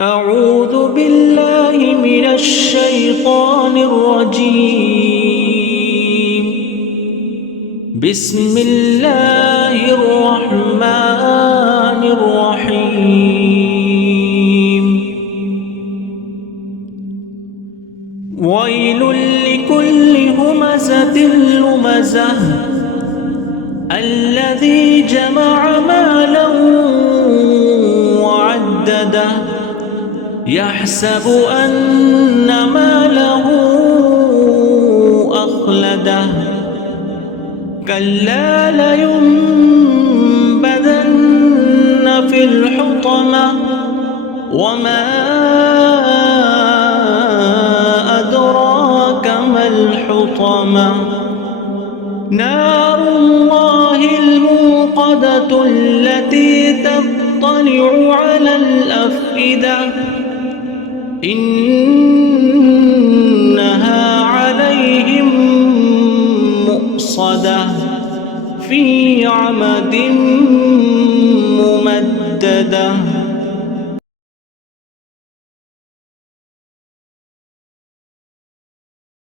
أعوذ بالله من الشيطان الرجيم. بسم الله الرحمن الرحيم. ويل لكل همزة لمزة الذي جمع مالا وعدده يحسب أن ماله أخلده كلا لينبذن في الحطمة وما أدراك ما الحطمة نار الله الموقدة التي تطلع على الأفئدة إنها عليهم مؤصدة في عمد ممددة.